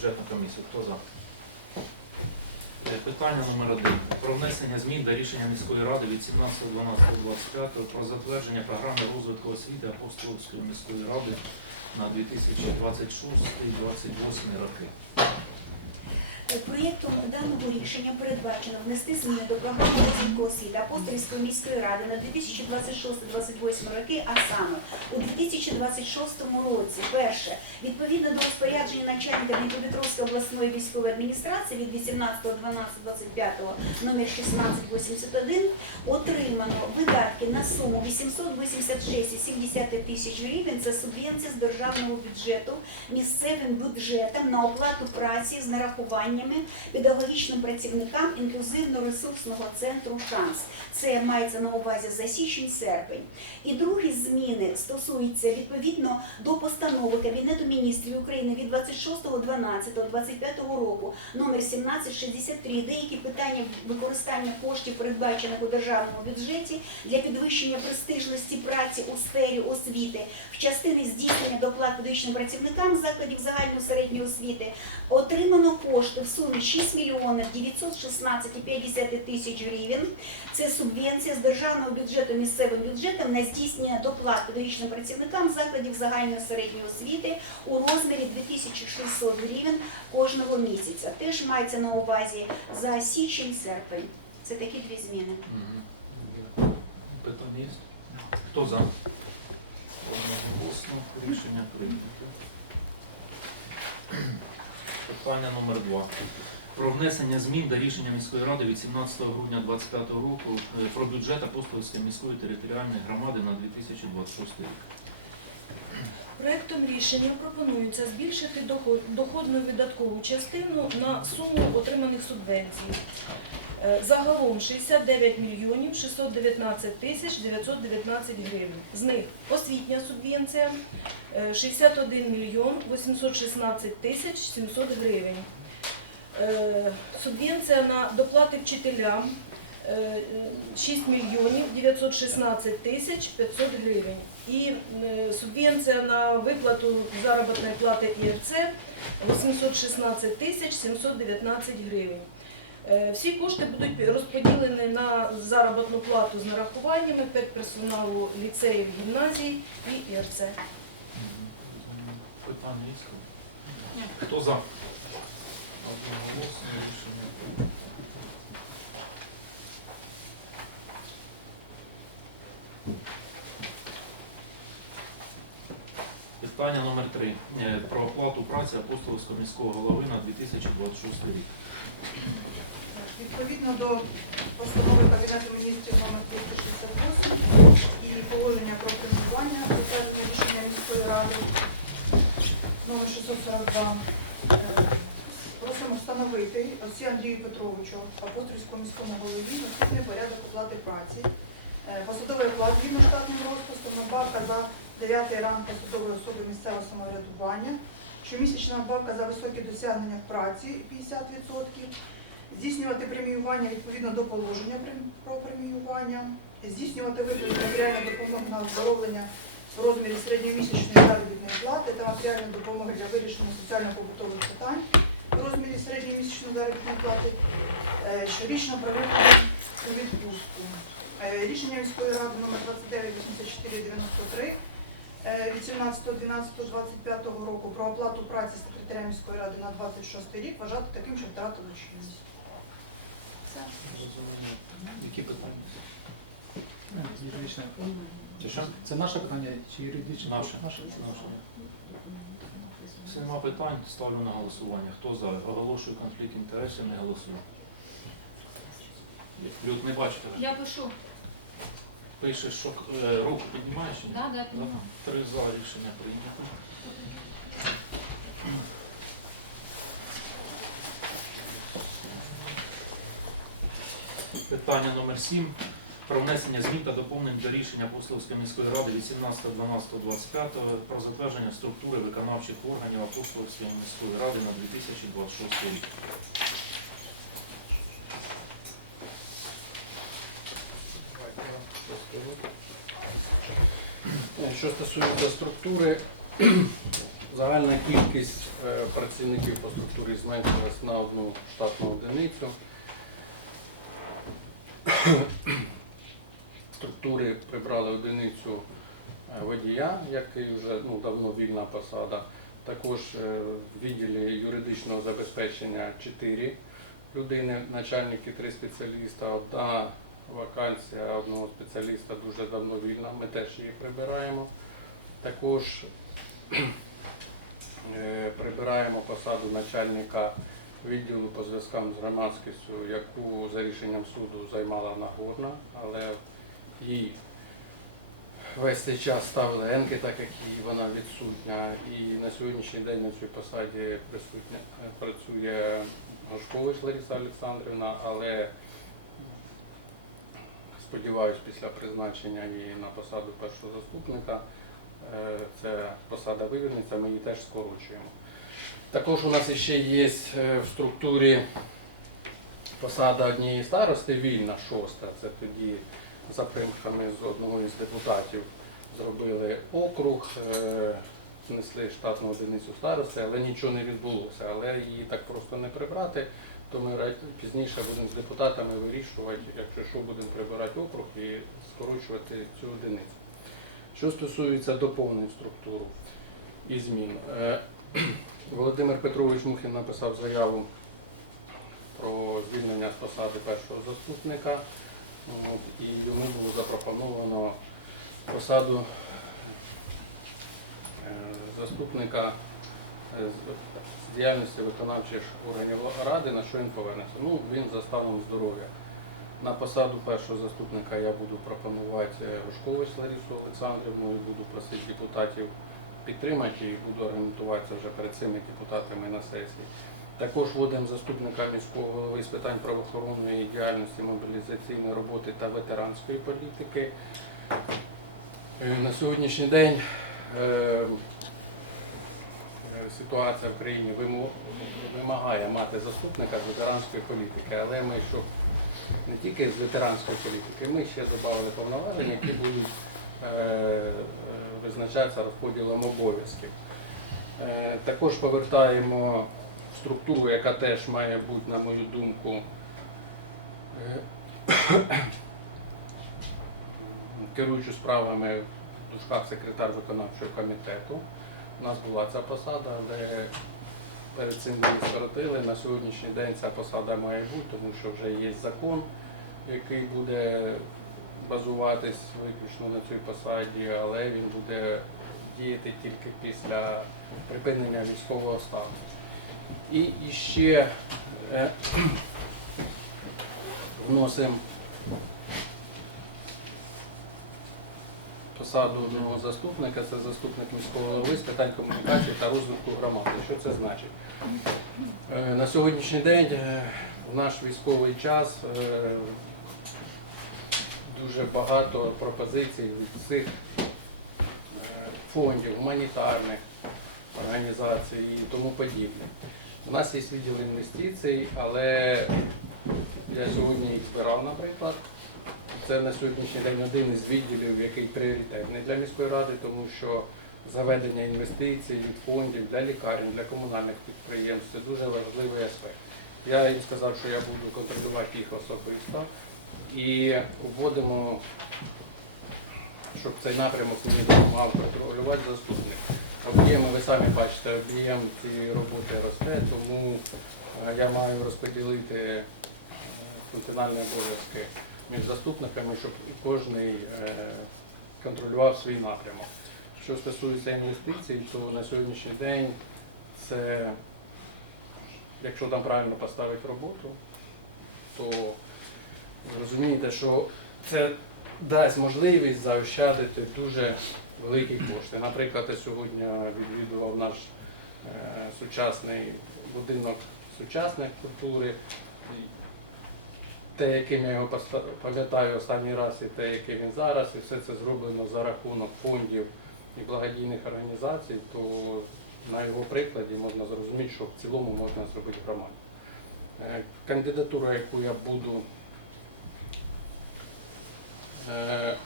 бюджетну комісію. Хто за? Е, Питання номер один. Про внесення змін до рішення міської ради від 17.12.25 про затвердження програми розвитку освіти Апостолівської міської ради на 2026-2028 роки. Проєктом даного рішення передбачено внести зміни до програми розвитку освіти Апостольської міської ради на 2026-2028 роки, а саме у 2026 році, перше, відповідно до розпорядження начальника Дніпропетровської обласної військової адміністрації від 18.12.25 номер 1681 отримано видатки на суму 886,7 тисяч гривень. Це субвенція з державного бюджету місцевим бюджетам на оплату праці з нарахуваннями педагогічним працівникам інклюзивно-ресурсного центру Шанс. Це мається на увазі за січень-серпень. І другі зміни стосуються відповідно до постанови Кабінету міністрів України від 26.12.25 року номер 1763 деякі питання використання коштів, передбачених у державному бюджеті для підвищення престижності праці у сфері освіти в частині здійснення доплат педагогічним працівникам закладів загальної середньої освіти отримано кошти в сумі 6 мільйонів 916,5 тисяч гривень. Це субвенція з державного бюджету місцевим бюджетом на здійснення доплат педагогічним працівникам закладів загальної середньої освіти у розмірі 2600 гривень кожного місяця. Теж мається на увазі за січень-серпень. Це такі дві зміни. Питання є? Хто за? Одноголосно рішення прийнято. Питання номер два. Про внесення змін до рішення міської ради від 17 грудня 2025 року е, про бюджет Апостольської міської територіальної громади на 2026 рік. Проектом рішення пропонується збільшити доходну видаткову частину на суму отриманих субвенцій. Е, Загалом 69 мільйонів 619 тисяч 919 гривень. З них освітня субвенція е, 61 мільйон 816 тисяч 700 гривень. Е, Субвенція на доплати вчителям е, 6 мільйонів 916 тисяч 500 гривень. І е, субвенція на виплату заробітної плати ІРЦ 816 тисяч 719 гривень. Е, Всі кошти будуть розподілені на заробітну плату з нарахуваннями педперсоналу ліцеїв, гімназій і ІРЦ. Питання є? Хто за? Рішення прийнято. Питання номер три. Е, Про оплату праці апостолівського міського голови на 2026 рік. Відповідно до постанови Кабінету міністрів номер 268 і положення про преміювання затвердження рішення міської ради номер 642, е, просимо встановити Осі Андрію Петровичу, апостольському міському голові, наступний порядок оплати праці. Е, Посадовий оклад згідно штатним розписом, надбавка за 9 ранг посадової особи місцевого самоврядування, щомісячна надбавка за високі досягнення в праці 50%, здійснювати преміювання відповідно до положення про преміювання, здійснювати виплати матеріальної допомоги на оздоровлення в розмірі середньомісячної заробітної плати та матеріальної допомоги для вирішення соціально-побутових питань в розмірі середньомісячної заробітної плати, е, щорічно проведення у відпустку. Е, Рішення міської ради номер 298493 е, від 17.12.25 року про оплату праці секретаря міської ради на 26 рік вважати таким, що втратило чинність. Все. Які питання? Юридичне. Чи що? Це наше питання чи юридичне? Наше. Наше. Наше. Якщо нема питань, ставлю на голосування. Хто за? Оголошую конфлікт інтересів, не голосую. Люд, не бачите? Я пишу. Пишеш, що е, руку піднімаєш? ні? Да, да, понимаю. Три за рішення прийнято. Питання номер 7. Про внесення змін та доповнень до рішення Апостолівської міської ради від 17.12.25 про затвердження структури виконавчих органів Апостолівської міської ради на 2026 рік. Е, Що стосується структури, Загальна кількість е, працівників по структурі зменшилась на одну штатну одиницю. Структури прибрали одиницю е, водія, який вже ну, давно вільна посада. Також е, в відділі юридичного забезпечення 4 людини, начальники 3 спеціаліста, одна вакансія одного спеціаліста дуже давно вільна, ми теж її прибираємо. Також е, прибираємо посаду начальника відділу по зв'язкам з громадськістю, яку за рішенням суду займала Нагорна, але їй весь цей час ставили енки, так як і вона відсутня. І на сьогоднішній день на цій посаді присутня працює Гошкович Лариса Олександрівна, але сподіваюсь, після призначення її на посаду першого заступника е, це посада вивільниться, ми її теж скорочуємо. Також у нас ще є е, в структурі посада однієї старости, вільна шоста. Це тоді за примками з одного із депутатів зробили округ, е, внесли штатну одиницю старости, але нічого не відбулося. Але її так просто не прибрати, то ми пізніше будемо з депутатами вирішувати, якщо що, будемо прибирати округ і скорочувати цю одиницю. Що стосується доповнень структуру і змін, е, Володимир Петрович Мухін написав заяву про звільнення з посади першого заступника. І йому було запропоновано посаду е, заступника з- з діяльності виконавчих органів ради, на що він повернеться. Ну, він за станом здоров'я. На посаду першого заступника я буду пропонувати е, Гошкович Ларису Олександрівну і буду просити депутатів підтримати і буду аргументуватися вже перед цими депутатами на сесії. Також вводимо заступника міського голови з питань правоохоронної діяльності, мобілізаційної роботи та ветеранської політики. Е, На сьогоднішній день е, е, ситуація в країні вимагає мати заступника з ветеранської політики, але ми, щоб не тільки з ветеранської політики, ми ще додали повноваження, які будуть е, е, визначатися розподілом обов'язків. Е, Також повертаємо структуру, яка теж має бути, на мою думку, керуючи справами в дужках секретар виконавчого комітету. У нас була ця посада, але перед цим її скоротили. На сьогоднішній день ця посада має бути, тому що вже є закон, який буде базуватись виключно на цій посаді, але він буде діяти тільки після припинення військового стану. І ще е, вносимо посаду одного заступника, це заступник міського голови з питань комунікації та розвитку громади. Що це значить? Е, На сьогоднішній день е, в наш військовий час е, дуже багато пропозицій від е, фондів, гуманітарних організацій і тому подібне. У нас є відділ інвестицій, але я сьогодні їх збирав, наприклад. Це на сьогоднішній день один із відділів, який пріоритетний для міської ради, тому що заведення інвестицій від фондів для лікарень, для комунальних підприємств це дуже важливий аспект. Я їм сказав, що я буду контролювати їх особисто і вводимо, щоб цей напрямок мені допомагав контролювати заступник. Об'єми, ви самі бачите, об'єм цієї роботи росте, тому е, я маю розподілити е, функціональні обов'язки між заступниками, щоб кожен контролював свій напрямок. Що стосується інвестицій, то на сьогоднішній день це, якщо там правильно поставити роботу, то розумієте, що це дасть можливість заощадити дуже великі кошти. Наприклад, я сьогодні відвідував наш е, сучасний будинок сучасної культури. Те, яким я його пам'ятаю останній раз, і те, який він зараз, і все це зроблено за рахунок фондів і благодійних організацій, то на його прикладі можна зрозуміти, що в цілому можна зробити громаду. Е, Кандидатура, яку я буду е,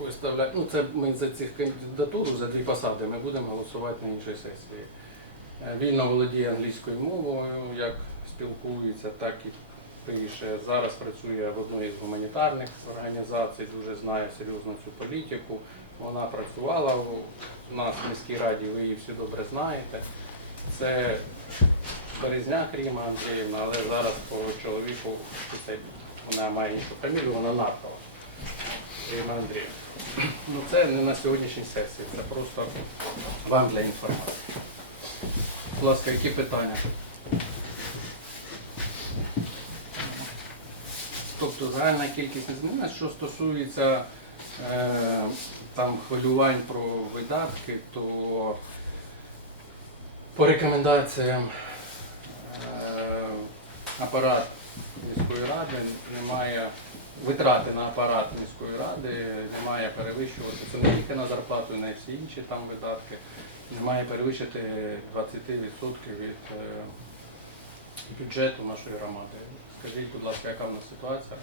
виставляти. Ну, це ми за цих кандидатуру, за дві посади, ми будемо голосувати на іншій сесії. Е, Вільно володіє англійською мовою, як спілкується, так і пише. Зараз працює в одній з гуманітарних організацій, дуже знає серйозно цю політику. Вона працювала у нас в міській раді, ви її всі добре знаєте. Це Березняк Ріма Андріївна, але зараз по чоловіку вона має іншу фамілію, вона Наркова. Ріма Андріївна. Ну це не на сьогоднішній сесії, це просто вам для інформації. Будь ласка, які питання? Тобто загальна кількість не змінилась. Що стосується е, там хвилювань про видатки, то по рекомендаціям е, апарат міської ради немає витрати на апарат міської ради немає перевищувати. Це не тільки на зарплату, і всі інші там видатки. Немає перевищити 20% від е, бюджету нашої громади. Скажіть, будь ласка, яка в нас ситуація?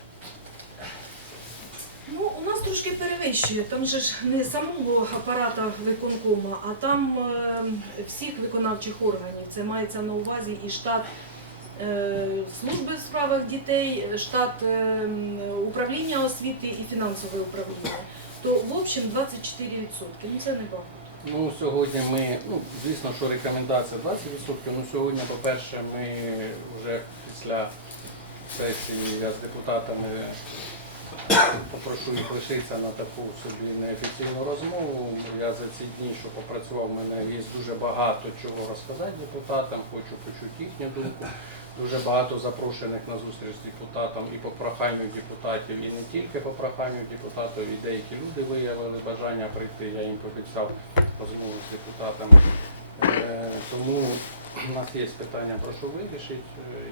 Ну, у нас трошки перевищує. Там же ж не самого апарата виконкома, а там е, всіх виконавчих органів. Це мається на увазі і штат е, служби в справах дітей, штат е, управління освіти і фінансове управління. То в общем 24%. Ну це не багато. Ну, сьогодні ми, ну, звісно, що рекомендація 20%, ну сьогодні, по-перше, ми вже після сесії я з депутатами попрошу їх лишитися на таку собі неофіційну розмову. Я за ці дні, що попрацював, у мене є дуже багато чого розказати депутатам, хочу почути їхню думку. Дуже багато запрошених на зустріч з депутатом і по проханню депутатів, і не тільки по проханню депутатів, і деякі люди виявили бажання прийти. Я їм пообіцяв розмову з депутатами. Е, Тому у нас є питання, про що вирішити.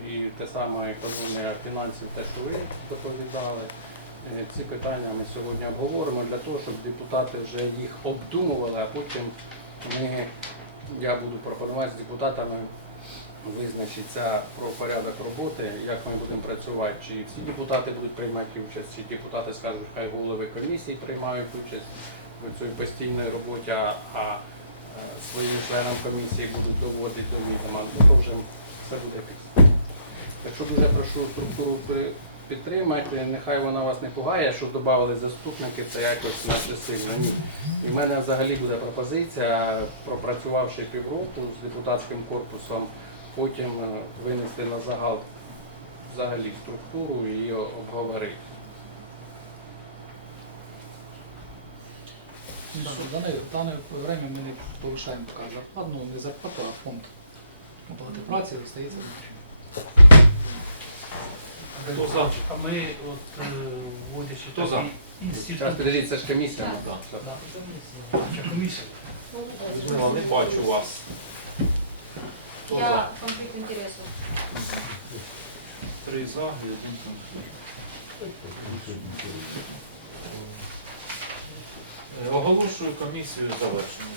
Е, І те саме економія фінансів, те, що ви доповідали. Е, Ці питання ми сьогодні обговоримо для того, щоб депутати вже їх обдумували, а потім ми, я буду пропонувати з депутатами визначиться про порядок роботи, як ми будемо працювати, чи всі депутати будуть приймати участь, чи депутати скажуть, хай голови комісії приймають участь в цій постійній роботі, а своїм членам комісії будуть доводити до відома. Ну, то вже все буде фікс. Якщо дуже прошу структуру підтримати, нехай вона вас не пугає, що додали заступники, це якось наче сильно. Ні. І в мене взагалі буде пропозиція, пропрацювавши півроку з депутатським корпусом, потім е, винести на загал взагалі структуру і її обговорити. Да, в дане, время ми не повишаємо поки зарплату, ну не зарплату, а фонд оплати праці остається. Хто за? А ми, от, е, вводячи Хто за? такий Зараз інститут, підійдіть, це ж комісія. Так, Так. Да. Комісія. Людмила, не бачу вас. Хто за? Я конфликт интересов. Три за і один конфлікт. Е, Оголошую комісію завершеною.